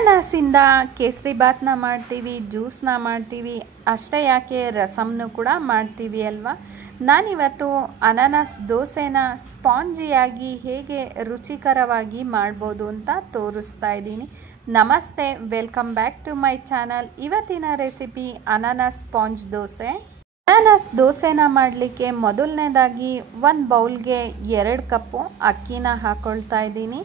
ಅನಾನಸಿಂದ ಕೇಸರಿ ಬಾತ್ನ ಮಾಡ್ತೀವಿ, ಜ್ಯೂಸ್ನ ಮಾಡ್ತೀವಿ, ಅಷ್ಟೇ ಯಾಕೆ ರಸಮ್ನು ಕೂಡ ಮಾಡ್ತೀವಿ ಅಲ್ವಾ. ನಾನಿವತ್ತು ಅನಾನಸ್ ದೋಸೆನ ಸ್ಪಾಂಜಿಯಾಗಿ ಹೇಗೆ ರುಚಿಕರವಾಗಿ ಮಾಡ್ಬೋದು ಅಂತ ತೋರಿಸ್ತಾ ಇದ್ದೀನಿ. ನಮಸ್ತೆ, welcome back to my channel. ಇವತ್ತಿನ ರೆಸಿಪಿ ಅನಾನಸ್ ಸ್ಪಾಂಜ್ ದೋಸೆ. ಅನಾನಸ್ ದೋಸೆನ ಮಾಡಲಿಕ್ಕೆ ಮೊದಲನೇದಾಗಿ ಒಂದು ಬೌಲ್ಗೆ 2 ಕಪ್ಪು ಅಕ್ಕಿನ ಹಾಕ್ಕೊಳ್ತಾ ಇದ್ದೀನಿ.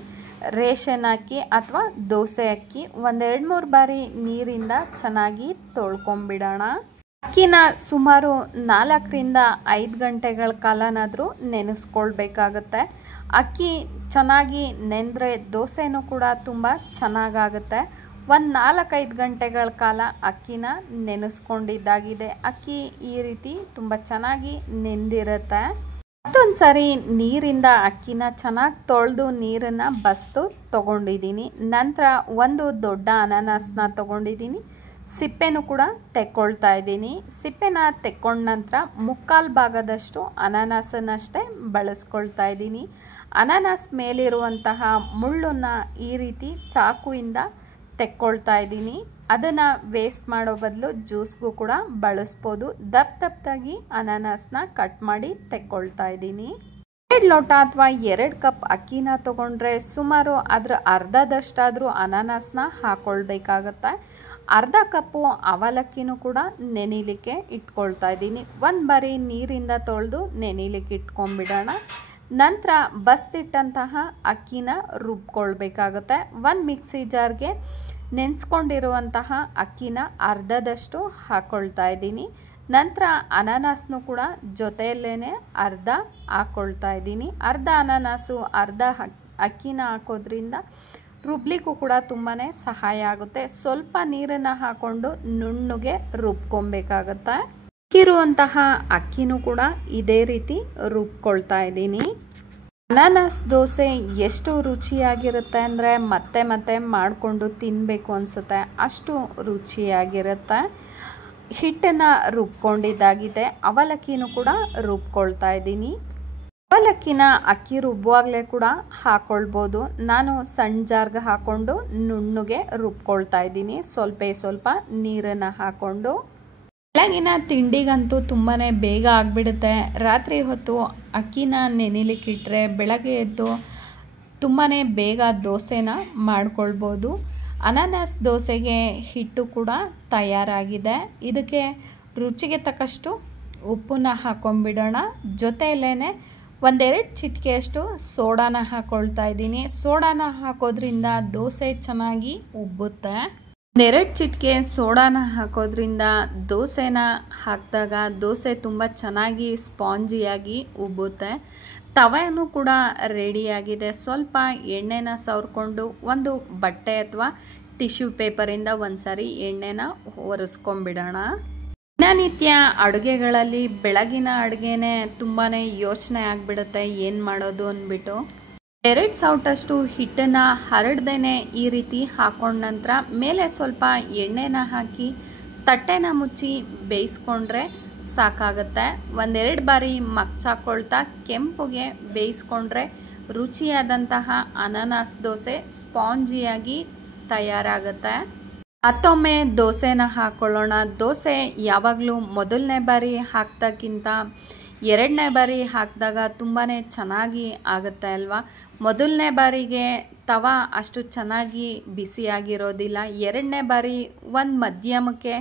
ರೇಷನ್ ಅಕ್ಕಿ ಅಥವಾ ದೋಸೆ ಅಕ್ಕಿ. 1-2-3 ಬಾರಿ ನೀರಿಂದ ಚೆನ್ನಾಗಿ ತೊಳ್ಕೊಂಬಿಡೋಣ. ಅಕ್ಕಿನ ಸುಮಾರು 4ರಿಂದ 5 ಗಂಟೆಗಳ ಕಾಲನಾದರೂ ನೆನೆಸ್ಕೊಳ್ಬೇಕಾಗತ್ತೆ. ಅಕ್ಕಿ ಚೆನ್ನಾಗಿ ನೆಂದರೆ ದೋಸೆನೂ ಕೂಡ ತುಂಬ ಚೆನ್ನಾಗಾಗುತ್ತೆ. 4-5 ಗಂಟೆಗಳ ಕಾಲ ಅಕ್ಕಿನ ನೆನೆಸ್ಕೊಂಡಿದ್ದಾಗಿದೆ. ಅಕ್ಕಿ ಈ ರೀತಿ ತುಂಬ ಚೆನ್ನಾಗಿ ನೆಂದಿರುತ್ತೆ. ಮತ್ತೊಂದು ಸಾರಿ ನೀರಿಂದ ಅಕ್ಕಿನ ಚೆನ್ನಾಗಿ ತೊಳೆದು ನೀರನ್ನು ಬಸ್ದು ತೊಗೊಂಡಿದ್ದೀನಿ. ನಂತರ ಒಂದು ದೊಡ್ಡ ಅನಾನಸ್ನ ತೊಗೊಂಡಿದ್ದೀನಿ. ಸಿಪ್ಪೆನೂ ಕೂಡ ತೆಕ್ಕೊಳ್ತಾ ಇದ್ದೀನಿ. ಸಿಪ್ಪೆನ ತೆಕ್ಕೊಂಡ ನಂತರ 3/4 ಭಾಗದಷ್ಟು ಅನಾನಸನ್ನಷ್ಟೇ ಬಳಸ್ಕೊಳ್ತಾ ಇದ್ದೀನಿ. ಅನಾನಸ್ ಮೇಲಿರುವಂತಹ ಮುಳ್ಳನ್ನು ಈ ರೀತಿ ಚಾಕುವಿಂದ ತೆಕ್ಕೊಳ್ತಾ ಇದ್ದೀನಿ. ಅದನ್ನು ವೇಸ್ಟ್ ಮಾಡೋ ಬದಲು ಜ್ಯೂಸ್ಗೂ ಕೂಡ ಬಳಸ್ಬೋದು. ದಪ್ಪದಾಗಿ ಅನಾನಸ್ನ ಕಟ್ ಮಾಡಿ ತೆಕ್ಕೊಳ್ತಾ ಇದ್ದೀನಿ. 2 ಲೋಟ ಅಥವಾ 2 ಕಪ್ ಅಕ್ಕಿನ ತೊಗೊಂಡ್ರೆ ಸುಮಾರು ಅದರ ಅರ್ಧದಷ್ಟಾದರೂ ಅನಾನಸ್ನ ಹಾಕ್ಕೊಳ್ಬೇಕಾಗತ್ತೆ. ಅರ್ಧ ಕಪ್ಪು ಅವಲಕ್ಕಿನೂ ಕೂಡ ನೆನೆಯಲಿಕ್ಕೆ ಇಟ್ಕೊಳ್ತಾ ಇದ್ದೀನಿ. 1 ಬಾರಿ ನೀರಿಂದ ತೊಳೆದು ನೆನೆಯಲಿಕ್ಕೆ ಇಟ್ಕೊಂಡ್ಬಿಡೋಣ. ನಂತರ ಬಸ್ತಿಟ್ಟಂತಹ ಅಕ್ಕಿನ ರುಬ್ಕೊಳ್ಬೇಕಾಗುತ್ತೆ. 1 ಮಿಕ್ಸಿ ಜಾರ್ಗೆ ನೆನೆಸ್ಕೊಂಡಿರುವಂತಹ ಅಕ್ಕಿನ ಅರ್ಧದಷ್ಟು ಹಾಕ್ಕೊಳ್ತಾ ಇದ್ದೀನಿ. ನಂತರ ಅನಾನಸ್ನು ಕೂಡ ಜೊತೆಯಲ್ಲೇ ಅರ್ಧ ಹಾಕ್ಕೊಳ್ತಾ ಇದ್ದೀನಿ. ಅರ್ಧ ಅನಾನಸು ಅರ್ಧ ಅಕ್ಕಿನ ಹಾಕೋದ್ರಿಂದ ರುಬ್ಲಿಕ್ಕೂ ಕೂಡ ತುಂಬಾ ಸಹಾಯ ಆಗುತ್ತೆ. ಸ್ವಲ್ಪ ನೀರನ್ನು ಹಾಕ್ಕೊಂಡು ನುಣ್ಣಗೆ ರುಬ್ಕೊಬೇಕಾಗತ್ತೆ. ಇರುವಂತಹ ಅಕ್ಕಿನೂ ಕೂಡ ಇದೇ ರೀತಿ ರುಬ್ಕೊಳ್ತಾ ಇದ್ದೀನಿ. ಅನಾನಸ್ ದೋಸೆ ಎಷ್ಟು ರುಚಿಯಾಗಿರುತ್ತೆ ಅಂದರೆ ಮತ್ತೆ ಮತ್ತೆ ಮಾಡಿಕೊಂಡು ತಿನ್ನಬೇಕು ಅನಿಸುತ್ತೆ, ಅಷ್ಟು ರುಚಿಯಾಗಿರುತ್ತೆ. ಹಿಟ್ಟನ್ನು ರುಬ್ಕೊಂಡಿದ್ದಾಗಿದೆ. ಅವಲಕ್ಕಿನೂ ಕೂಡ ರುಬ್ಕೊಳ್ತಾ ಇದ್ದೀನಿ. ಅವಲಕ್ಕಿನ ಅಕ್ಕಿ ರುಬ್ಬುವಾಗಲೇ ಕೂಡ ಹಾಕ್ಕೊಳ್ಬೋದು. ನಾನು ಸಣ್ಣ ಜಾರ್ಗೆ ಹಾಕ್ಕೊಂಡು ನುಣ್ಣಗೆ ರುಬ್ಕೊಳ್ತಾ ಇದ್ದೀನಿ. ಸ್ವಲ್ಪ ನೀರನ್ನು ಹಾಕ್ಕೊಂಡು. ಬೆಳಗಿನ ತಿಂಡಿಗಂತೂ ತುಂಬಾ ಬೇಗ ಆಗಿಬಿಡುತ್ತೆ. ರಾತ್ರಿ ಹೊತ್ತು ಅಕ್ಕಿನ ನೆನೆಲಿಕ್ಕಿಟ್ರೆ ಬೆಳಗ್ಗೆ ಎದ್ದು ತುಂಬಾ ಬೇಗ ದೋಸೆನ ಮಾಡ್ಕೊಳ್ಬೋದು. ಅನಾನಸ್ ದೋಸೆಗೆ ಹಿಟ್ಟು ಕೂಡ ತಯಾರಾಗಿದೆ. ಇದಕ್ಕೆ ರುಚಿಗೆ ತಕ್ಕಷ್ಟು ಉಪ್ಪನ್ನ ಹಾಕ್ಕೊಂಬಿಡೋಣ. ಜೊತೆಯಲ್ಲೇ 1-2 ಚಿಟಿಕೆಯಷ್ಟು ಸೋಡಾನ ಹಾಕ್ಕೊಳ್ತಾ ಇದ್ದೀನಿ. ಸೋಡಾನ ಹಾಕೋದ್ರಿಂದ ದೋಸೆ ಚೆನ್ನಾಗಿ ಉಬ್ಬುತ್ತೆ. 2 ಚಿಟಿಕೆ ಸೋಡಾನ ಹಾಕೋದ್ರಿಂದ ದೋಸೆನ ಹಾಕಿದಾಗ ದೋಸೆ ತುಂಬ ಚೆನ್ನಾಗಿ ಸ್ಪಾಂಜಿಯಾಗಿ ಉಬ್ಬುತ್ತೆ. ತವೆನೂ ಕೂಡ ರೆಡಿಯಾಗಿದೆ. ಸ್ವಲ್ಪ ಎಣ್ಣೆನ ಸವರ್ಕೊಂಡು ಒಂದು ಬಟ್ಟೆ ಅಥವಾ ಟಿಶ್ಯೂ ಪೇಪರಿಂದ ಒಂದ್ಸಾರಿ ಎಣ್ಣೆನ ಒರೆಸ್ಕೊಂಬಿಡೋಣ. ದಿನನಿತ್ಯ ಅಡುಗೆಗಳಲ್ಲಿ ಬೆಳಗಿನ ಅಡುಗೆನೇ ತುಂಬಾ ಯೋಚನೆ ಆಗಿಬಿಡುತ್ತೆ, ಏನು ಮಾಡೋದು ಅಂದ್ಬಿಟ್ಟು. 2 ಸೌಟಷ್ಟು ಹಿಟ್ಟನ್ನು ಹರಡ್ದೇನೆ ಈ ರೀತಿ ಹಾಕೊಂಡ ನಂತರ ಮೇಲೆ ಸ್ವಲ್ಪ ಎಣ್ಣೆನ ಹಾಕಿ ತಟ್ಟೆನ ಮುಚ್ಚಿ ಬೇಯಿಸ್ಕೊಂಡ್ರೆ ಸಾಕಾಗುತ್ತೆ. 1-2 ಬಾರಿ ಮಗ್ಚಾಕೊಳ್ತಾ ಕೆಂಪುಗೆ ಬೇಯಿಸ್ಕೊಂಡ್ರೆ ರುಚಿಯಾದಂತಹ ಅನಾನಸ್ ದೋಸೆ ಸ್ಪಾಂಜಿಯಾಗಿ ತಯಾರಾಗುತ್ತೆ. ಮತ್ತೊಮ್ಮೆ ದೋಸೆನ ಹಾಕ್ಕೊಳ್ಳೋಣ. ದೋಸೆ ಯಾವಾಗಲೂ ಮೊದಲನೇ ಬಾರಿ ಹಾಕ್ದಾಗಿಂತ 2ನೇ ಬಾರಿ ಹಾಕಿದಾಗ ತುಂಬಾ ಚೆನ್ನಾಗಿ ಆಗುತ್ತೆ ಅಲ್ವಾ. ಮೊದಲನೇ ಬಾರಿಗೆ ತವ ಅಷ್ಟು ಚೆನ್ನಾಗಿ ಬಿಸಿಯಾಗಿರೋದಿಲ್ಲ. 2ನೇ ಬಾರಿ ಒಂದು ಮಧ್ಯಮಕ್ಕೆ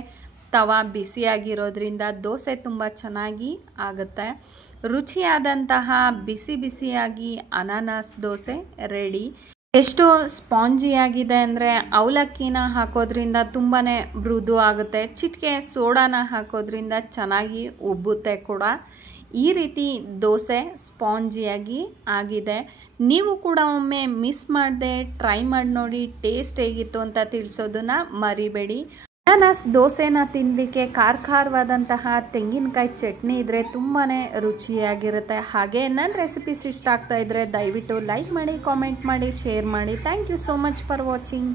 ತವ ಬಿಸಿಯಾಗಿರೋದ್ರಿಂದ ದೋಸೆ ತುಂಬ ಚೆನ್ನಾಗಿ ಆಗುತ್ತೆ. ರುಚಿಯಾದಂತಹ ಬಿಸಿಯಾಗಿ ಅನಾನಸ್ ದೋಸೆ ರೆಡಿ. ಎಷ್ಟು ಸ್ಪಾಂಜಿಯಾಗಿದೆ ಅಂದರೆ ಅವಲಕ್ಕಿನ ಹಾಕೋದ್ರಿಂದ ತುಂಬಾ ಮೃದು ಆಗುತ್ತೆ. ಚಿಟಿಕೆ ಸೋಡಾನ ಹಾಕೋದ್ರಿಂದ ಚೆನ್ನಾಗಿ ಉಬ್ಬುತ್ತೆ ಕೂಡ. ಈ ರೀತಿ ದೋಸೆ ಸ್ಪಾಂಜಿಯಾಗಿ ಆಗಿದೆ. ನೀವು ಕೂಡ ಒಮ್ಮೆ ಮಿಸ್ ಮಾಡದೆ ಟ್ರೈ ಮಾಡಿ ನೋಡಿ. ಟೇಸ್ಟ್ ಹೇಗಿತ್ತು ಅಂತ ತಿಳಿಸೋದನ್ನು ಮರಿಬೇಡಿ. ಅನಾನಸ್ ದೋಸೆನ ತಿನ್ನಲಿಕ್ಕೆ ಖಾರವಾದಂತಹ ತೆಂಗಿನಕಾಯಿ ಚಟ್ನಿ ಇದ್ದರೆ ತುಂಬಾ ರುಚಿಯಾಗಿರುತ್ತೆ. ಹಾಗೆ ನನ್ನ ರೆಸಿಪೀಸ್ ಇಷ್ಟ ಆಗ್ತಾ ಇದ್ದರೆ ದಯವಿಟ್ಟು ಲೈಕ್ ಮಾಡಿ, ಕಾಮೆಂಟ್ ಮಾಡಿ, ಶೇರ್ ಮಾಡಿ. Thank you so much for watching.